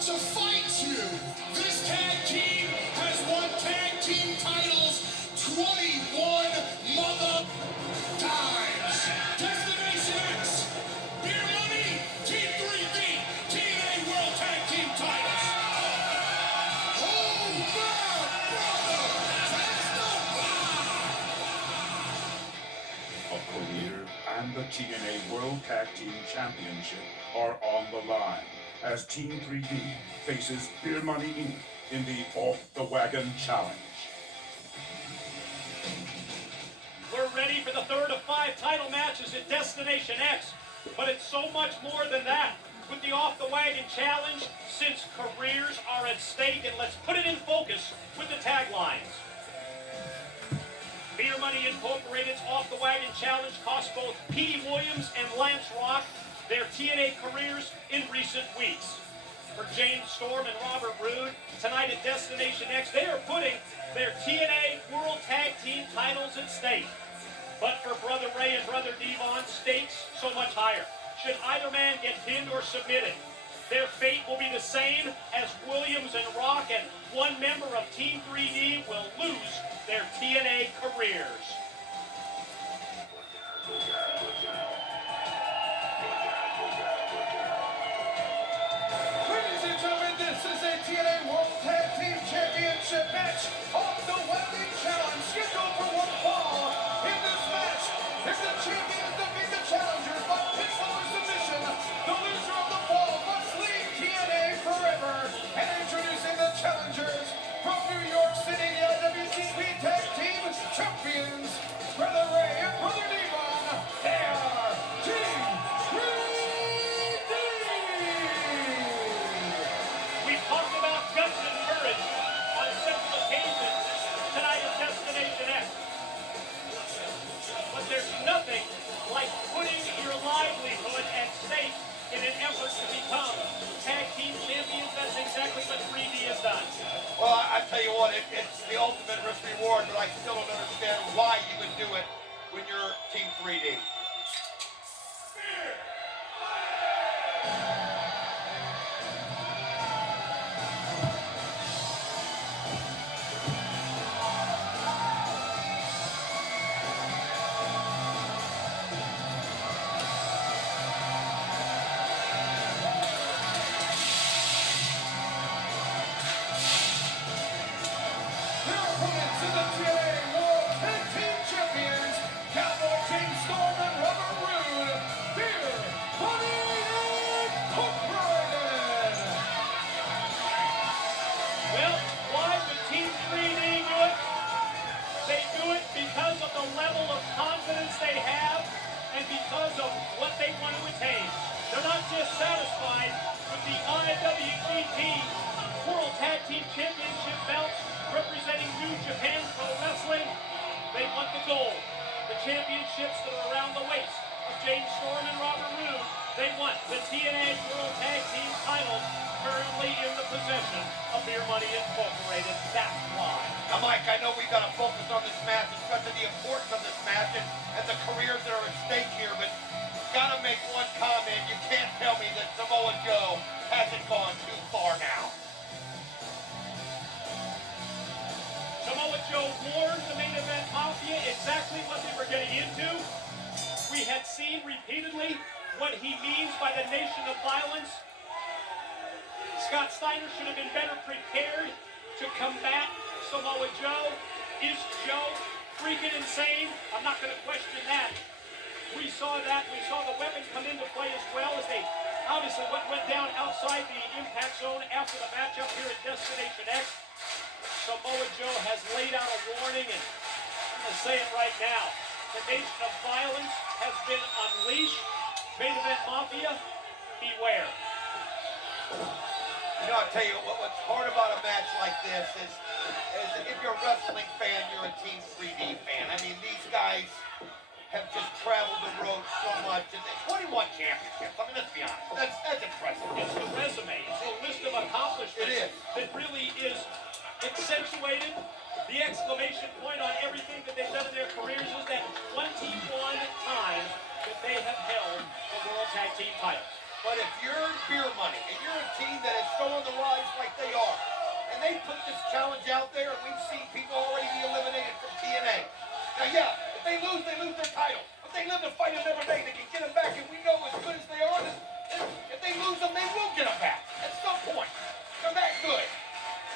to fight you. This tag team has won tag team titles 21 mother times. Destination X, Beer Money, Team 3D, TNA World Tag Team titles. Oh my brother, A career and the TNA World Tag Team Championship are on the line as Team 3D faces Beer Money Inc. in the Off the Wagon Challenge. We're ready for the third of 5 title matches at Destination X, but it's so much more than that. With the Off the Wagon Challenge, since careers are at stake, and let's put it in focus with the taglines. Beer Money Incorporated's Off the Wagon Challenge cost both Petey Williams and Lance Rock their TNA careers in recent weeks. For James Storm and Robert Roode, tonight at Destination X, they are putting their TNA World Tag Team titles at stake. But for Brother Ray and Brother Devon, stakes so much higher. Should either man get pinned or submitted, their fate will be the same as Williams and Rock, and one member of Team 3D will lose their TNA careers. Ladies and gentlemen, this is a TNA World Tag Team Championship match of the Wagon Challenge, scheduled for one fall. In this match, if the champions defeat the challengers by pinfall or submission, the loser of the fall must leave TNA forever. And introducing the challengers from New York City, the IWGP Tag Team Champions, Brother Ray and Brother Devon. They are Team 3D. We've talked about guts and courage on several occasions tonight at Destination X. But there's nothing like putting your livelihood at stake in an effort to become tag team champions. That's exactly what 3D has done. Well, I tell you what, it's the ultimate risk reward, but I still don't understand why you would do it when you're Team 3D. Their opponents in the TNA World Tag Team Champions, Cowboy James Storm and Robert Roode, Beer Money Incorporated. Well, why would Team 3D do it? They do it because of the level of confidence they have and because of what they want to attain. They're not just satisfied with the IWGP World Tag Team Championship belts representing New Japan Pro Wrestling. They want the gold, the championships that are around the waist of James Storm and Robert Roode. They want the TNA World Tag Team titles currently in the possession of Beer Money Incorporated. That's why. Now, Mike, I know we've got to focus on this match, especially the importance of this match and the careers that are at stake here, but got to make one comment. You can't tell me that Samoa Joe hasn't gone too far now. Samoa Joe warned the main event mafia exactly what they were getting into. We had seen repeatedly what he means by the nation of violence. Scott Steiner should have been better prepared to combat Samoa Joe. Is Joe freaking insane? I'm not going to question that. We saw that. We saw the weapon come into play as well as they obviously went down outside the impact zone after the matchup here at Destination X. Samoa Joe has laid out a warning, and I'm going to say it right now. The nation of violence has been unleashed. Main event mafia, beware. You know, I'll tell you what's hard about a match like this is if you're a wrestling fan, you're a Team 3D fan. I mean, these guys have just traveled the road so much. And 21 championships. I mean, let's be honest. That's impressive. It's the resume. It's a list of accomplishments. It is. That really is accentuated. The exclamation point on everything that they've done in their careers is that 21 times that they have held the World Tag Team title. But if you're you're Beer Money, and you're a team that is so on the rise like they are, and they put this challenge out there, and we've seen people already be eliminated from TNA. Now, yeah, if they lose their title. But they live to fight them every day. They can get them back, and we know as good as they are, if they lose them, they will get them back at some point. They're that good.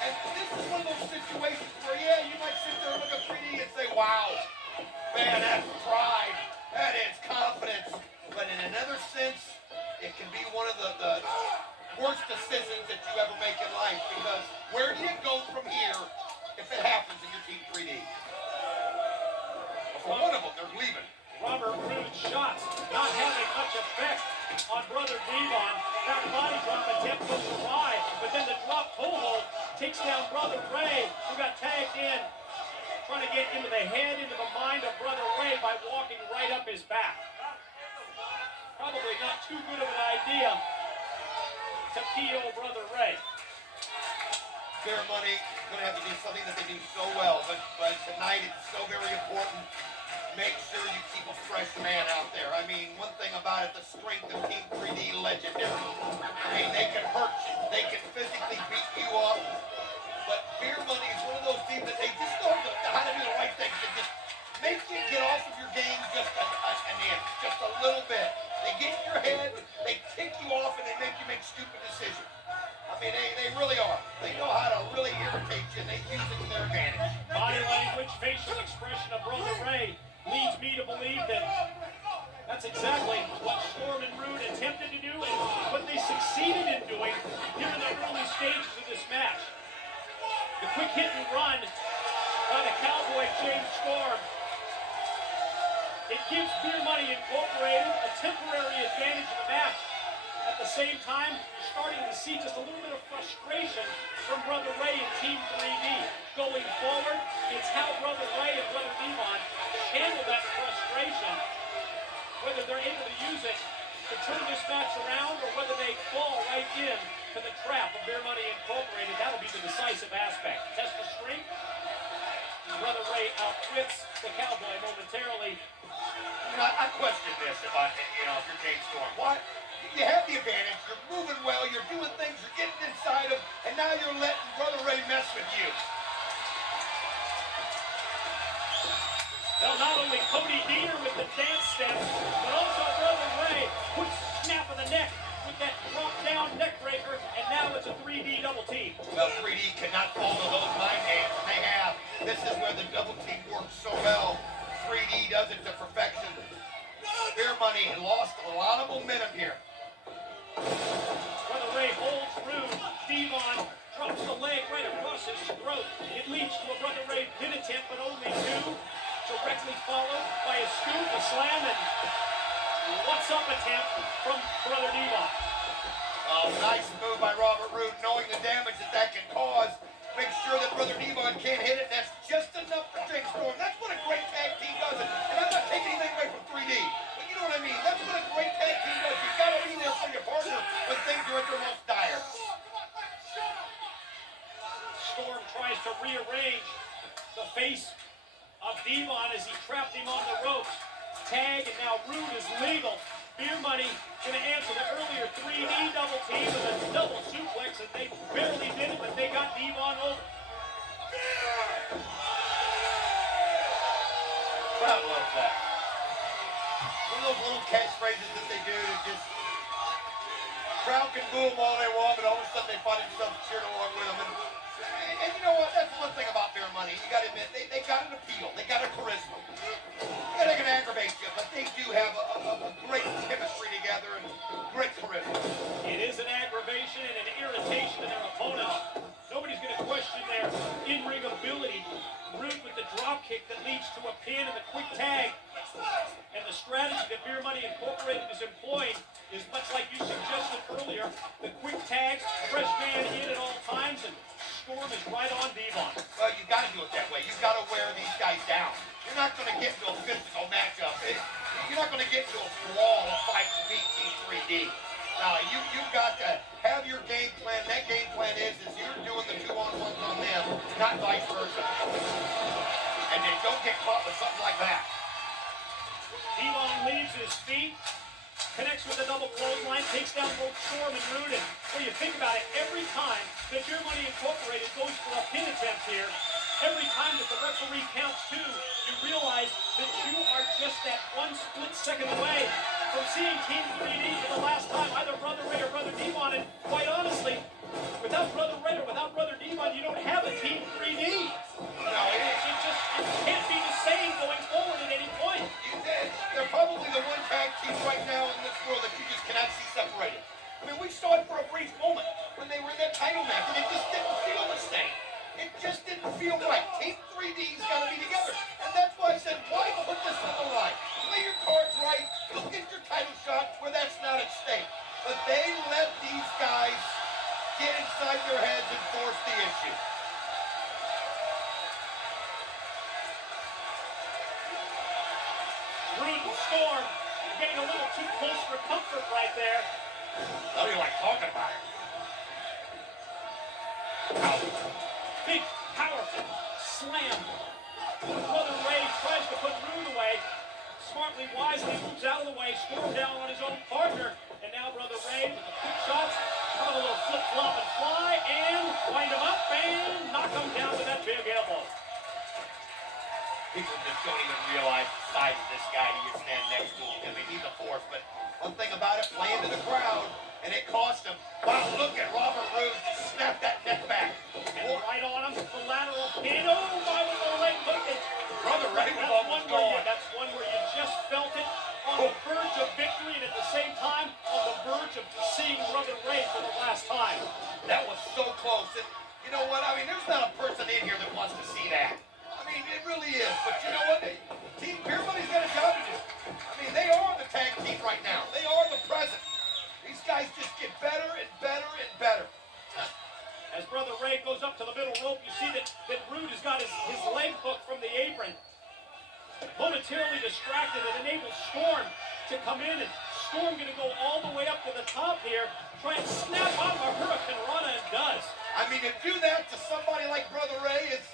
And this is one of those situations where, yeah, you might sit there and look at 3D and say, wow, man, that's pride. That is confidence. But in another sense, it can be one of the worst decisions that you ever make in life, because where do you go from here if it happens in your Team 3D? Well, for one of them, they're leaving. Robert Roode's shots not having much effect on Brother Devon. That body drop attempt goes awry, but then the drop toe hold takes down Brother Ray, who got tagged in, trying to get into the head, into the mind of Brother Ray by walking right up his back. Probably not too good of an idea to PO Brother Ray. Beer Money going to have to do something that they do so well, but tonight it's so very important. Make sure you keep a fresh man out there. I mean, one thing about it, the strength of Team 3D legendary. I mean, they can hurt you. They can physically beat you up. But Beer Money is one of those teams that they just know how to do the right things to just make you get off of your game just an inch, just a little bit. They get in your head, they tick you off, and they make you make stupid decisions. I mean, they really are. They know how to really irritate you, and they use it to their advantage. Body language, facial expression of Brother Ray leads me to believe that that's exactly what Storm and Rude attempted to do and what they succeeded in doing here in the early stages of this match. The quick hit and run by the Cowboy James Storm. It gives Beer Money Incorporated a temporary advantage in the match. At the same time, you're starting to see just a little bit of frustration from Brother Ray and Team 3D. Going forward, it's how Brother Ray and Brother Devon handle that frustration, whether they're able to use it to turn this match around or whether they fall right in to the trap of Beer Money Incorporated. That'll be the decisive aspect. Test the strength. Brother Ray outwits the Cowboy momentarily. You know, I question this if you're James Storm. Why? You have the advantage, you're moving well, you're doing things, you're getting inside of, and now you're letting Brother Ray mess with you. Well, not only Cody Deaner with the dance steps, but also Brother Ray quick snap of the neck with that drop down neck breaker, and now it's a 3D double team. Well, 3D cannot fall to those mind games, and they have. This is where the double team works so well. 3D does it to perfection. Beer Money lost a lot of momentum here. Brother Ray holds Rude. Devon drops the leg right across his throat. It leads to a Brother Ray pin attempt, but only two. Directly followed by a scoop, a slam, and what's up attempt from Brother Devon. Oh, nice move by Robert Roode, knowing the damage that can cause. Make sure that Brother Devon can't hit it. That's just enough for James Storm. That's what a great tag team does. And I'm not taking anything away from 3D. But you know what I mean? That's what a great tag team does. You've got to be there for your partner when things are at their most dire. Storm tries to rearrange the face of Devon as he trapped him on the ropes. Tag, and now Rude is legal. Beer Money going to answer the earlier 3D double team with a double suplex, and they barely did it, but they got Devon over. Crowd loves that. One of those little catchphrases that they do to just crowd can boo them all they want, but all of a sudden they find themselves cheering along with them. And you know what? That's one thing about Beer Money. You got to admit, they got an appeal. They got a charisma. Yeah, they can aggravate you, but they do have a great chemistry together and great charisma. It is an aggravation and an irritation to their opponents. Nobody's going to question their in-ring ability. Rude with the drop kick that leads to a pin and the quick tag. And the strategy that Beer Money Incorporated is employing is much like you suggested earlier. The quick tag, fresh man in at all times, and Storm is right on Devon. Well, you got to do it that way. You've got to wear these guys down. You're not going to get into a physical matchup. You're not going to get into a brawl, a fight to beat Team 3D. Now, you've got to have your game plan. That game plan is you're doing the 2-on-1s on them, not vice versa. And then don't get caught with something like that. Devon leaves his feet. connects with the double clothesline, takes down both Storm and Rude. When you think about it, every time that Your Money Incorporated goes for a pin attempt here, every time that the referee counts two, you realize that you are just that one split second away from seeing Team 3D for the last time, either Brother Ray or Brother Devon. And quite honestly, without Brother Ray or without Brother Devon, you don't have a Team 3D. No, It can't be the same going forward at any point. they're probably the one tag team right now in this world that you just cannot see separated. I mean, we saw it for a brief moment when they were in that title match, and it just didn't feel the same. It just didn't feel right. Team 3D's got to be together. And that's why I said, why put this on the line? Play your cards right. Go get your title shot where that's not at stake. But they let these guys get inside their heads and force the issue. Rude and Storm getting a little too close for comfort right there. How do you like talking about it? Big, powerful slam. Brother Ray tries to put Rude away. Smartly, wisely moves out of the way. Storm down on his own partner. And now Brother Ray with the quick shots. Have a little flip-flop and fly. And wind him up and knock him down with that big elbow. People just don't even realize the size of this guy you stand next to him. I mean, he's a force, but one thing about it, play into the crowd, and it cost him. Wow, look at Robert Roode just snap that neck back. And right on him, the lateral pin. Oh, my little leg hook it. Brother Ray was almost gone. That's one where you just felt it on the verge of victory and at the same time on the verge of seeing Brother Ray for the last time. That was so close. And you know what? I mean, there's not a person in here that wants to see that. I mean, it really is. But you know what? Team Beer Money's got a job to do. I mean, they are the tag team right now. They are the present. These guys just get better and better and better. As Brother Ray goes up to the middle rope, you see that Rude has got his leg hook from the apron. Momentarily distracted, it enables Storm to come in, and Storm going to go all the way up to the top here, try and snap out a Hurricane Rana, and does. I mean, to do that to somebody like Brother Ray is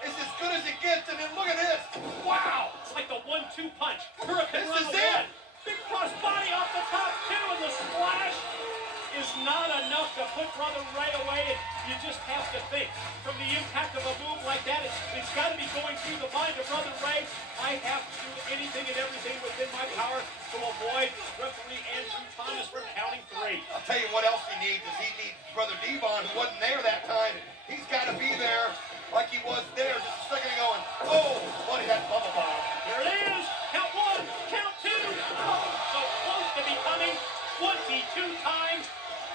as good as it gets, and then look at this. Wow! It's like the 1-2 punch. Hurricane This Rana is it. one. Big cross body off the top, too, and the splash is not enough to put Brother Ray away. And you just have to think, from the impact of a move like that, it's got to be going through the mind of Brother Ray. I have to do anything and everything within my power to avoid referee Andrew Thomas from counting three. I'll tell you what else he needs is he needs Brother Devon, who wasn't there that time. He's got to be there like he was there just a second ago. And oh, buddy, that bubble bomb. Here it is. Count one, count two. Oh, so close to becoming 22 times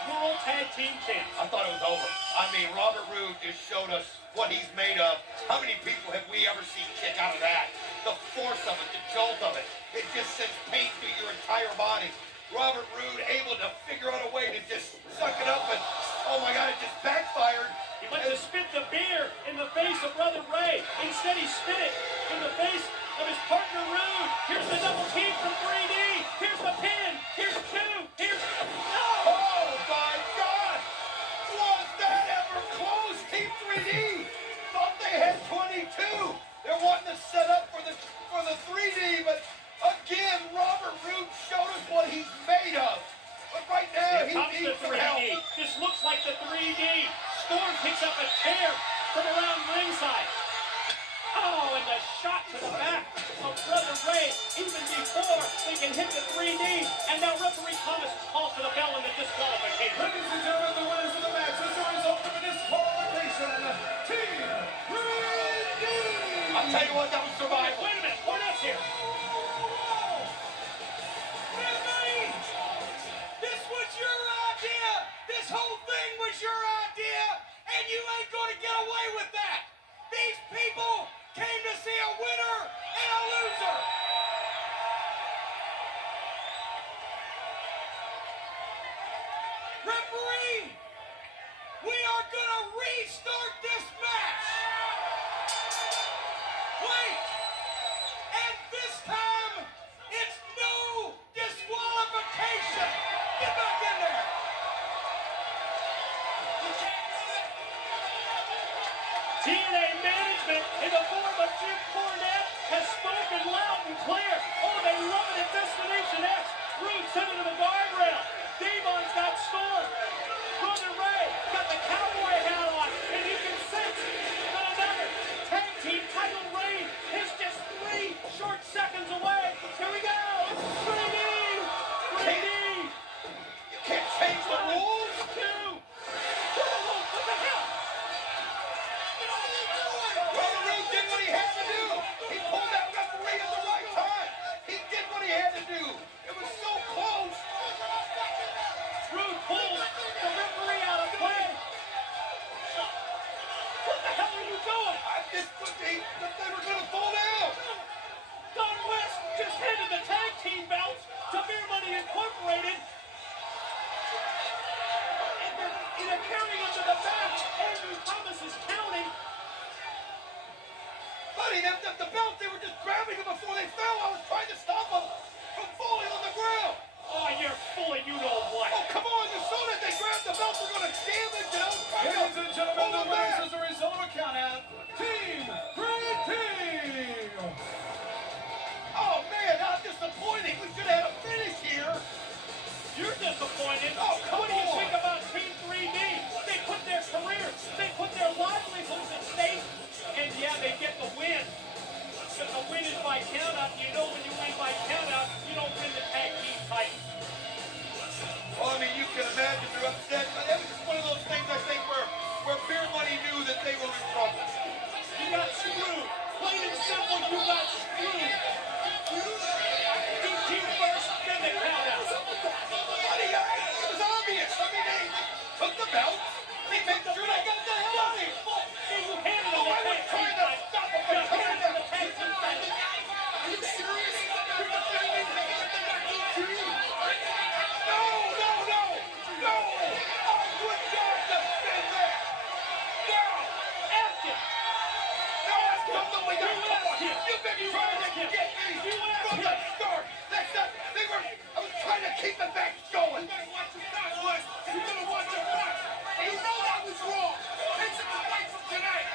World Tag Team Champs. I thought it was over. I mean, Robert Roode just showed us what he's made of. How many people have we ever seen kick out of that? The force of it, the jolt of it. It just sends pain through your entire body. Robert Roode able to figure out a way to just suck it up, and oh my God, it just backfired. He went to spit the beer in the face of Brother Ray. Instead, he spit it in the face of his partner Rude. Here's the double team from 3D. Here's the pin. Here's two. Here's no. Oh my God! Was that ever close? Team 3D thought they had 22. They're wanting to set up for the 3D, but again, Robert Roode showed us what he's made of. But right now, he needs some help. This looks like the 3D. Storm picks up a chair from around ringside. Oh, and the shot to the back of Brother Ray even before they can hit the 3D. And now referee Thomas calls for the bell and the disqualification. Ladies and gentlemen, the winners of the match as a result of a disqualification, Team 3D. I'll tell you what, that was survival. Wait a minute, Cornette's here. This was your idea. This whole thing was your idea, and you ain't going to get away with that. These people came to see a winner and a loser. Referee, we are going to restart this match. Wait, and this time it's no disqualification. Get back in there. TNA management in the form of Jim Cornette has spoken loud and clear. Oh, they love it at Destination X. Rude sent it to the guardrail. Devon's got Storm. Brother Ray got the cowboy hat on, and you can sense that another tag team title reign is just 3 short seconds away. Here we go. 3D. 3D. You can't change the rules. 2. What the hell? Brother Ray did what he had to do. He pulled that referee at the right time. He did what he had to do. It was so close. Rude pulls the referee out of play. What the hell are you doing? They were going to fall down. Don West just handed the tag team belts to Beer Money Incorporated. And they're carrying them to the back. Andrew Thomas is counting. Buddy, the belt, they were just grabbing them before they fell. I was trying to stop them from falling on the ground. Oh, you're full of you know what. Oh, come on. You saw that they grabbed the belt. They're going to damage it. I was trying to Ladies and gentlemen, pull the them back. winners as a result of a countout, Team 3D. Oh, man, how disappointing. We should have had a finish here. You're disappointed. Oh, come what do you on. think about Team 3D? They put their careers, they put their livelihoods at stake, and yeah, they get the win. But the win is by countout. You know when you win by countout, you don't win the tag team title. Well, I mean, you can imagine they're upset. But it was just one of those things, I think, where Beer Money knew that they were in trouble. You got screwed. Plain and simple, you got screwed. DQ first, then the countout. Buddy, it was obvious. I mean, they took the belt. They made sure they got the hell out of here. Hey, you handed them Oh, the I was tag team trying to title. stop them You from handed coming them down. the tag team title. Are you serious? You're defending the DQ? No, no, no, no. I would not defend that. No. Ask it. No, that's not the way. Come on. You You've been You trying asked to him. get me You asked from him. the start. That's not. I was trying to keep the match going. You better watch your back, Wes. You better watch your back. And you know that was wrong. Take some advice from tonight.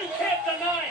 You can't deny